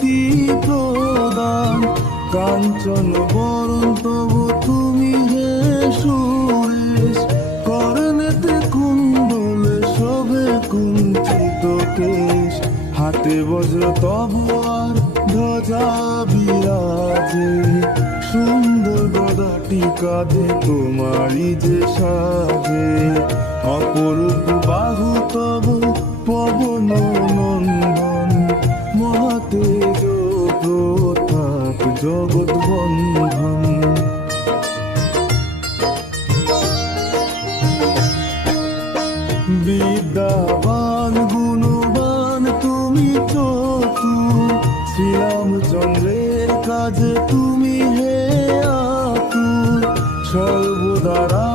মুক্তি প্রদান। কাঞ্চন বরণ তবু তুমি হে সুরেশ, কর্ণেতে কুণ্ডলে শোভে কুঞ্চিত কেশ। হাতে বজ্র তবুয়ার ধ্বজা বিরাজে, সুন্দর গদাটি কাঁধে তোমারই যে সাজে। অপরূপ বাহু তব পবন নন্দন, মহাতেজ প্রতাপ জগৎ বন্ধন। বিদ্যাবান গুণবান তুমি চতুর, শ্রীরামচন্দ্রের কাজে তুমি হে আতুর। সর্বদারা